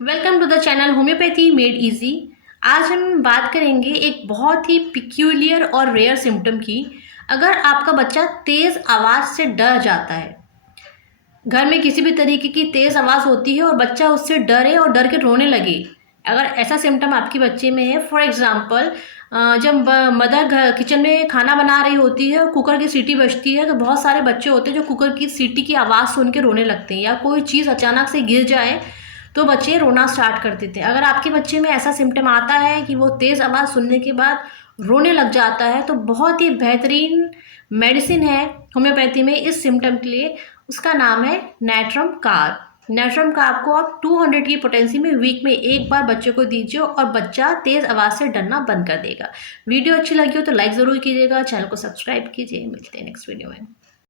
Welcome to the channel homeopathy made easy. आज हम बात करेंगे एक बहुत ही पिक्यूलियर और रेयर सिम्टम की। अगर आपका बच्चा तेज़ आवाज़ से डर जाता है, घर में किसी भी तरीके की तेज़ आवाज़ होती है और बच्चा उससे डरे और डर के रोने लगे, अगर ऐसा सिम्टम आपके बच्चे में है, फॉर एग्जांपल जब मदर किचन में खाना बना रही होती है और कुकर की सीटी बजती है, तो बहुत सारे बच्चे होते हैं जो कुकर की सीटी की आवाज़ सुन के रोने लगते हैं, या कोई चीज़ अचानक से गिर जाए तो बच्चे रोना स्टार्ट कर देते हैं। अगर आपके बच्चे में ऐसा सिम्टम आता है कि वो तेज़ आवाज़ सुनने के बाद रोने लग जाता है, तो बहुत ही बेहतरीन मेडिसिन है होम्योपैथी में इस सिम्टम के लिए। उसका नाम है नैट्रम कार्ब। नैट्रम कार्ब को आप 200 की पोटेंसी में वीक में एक बार बच्चे को दीजिए और बच्चा तेज़ आवाज़ से डरना बंद कर देगा। वीडियो अच्छी लगी हो तो लाइक ज़रूर कीजिएगा, चैनल को सब्सक्राइब कीजिए। मिलते हैं नेक्स्ट वीडियो में।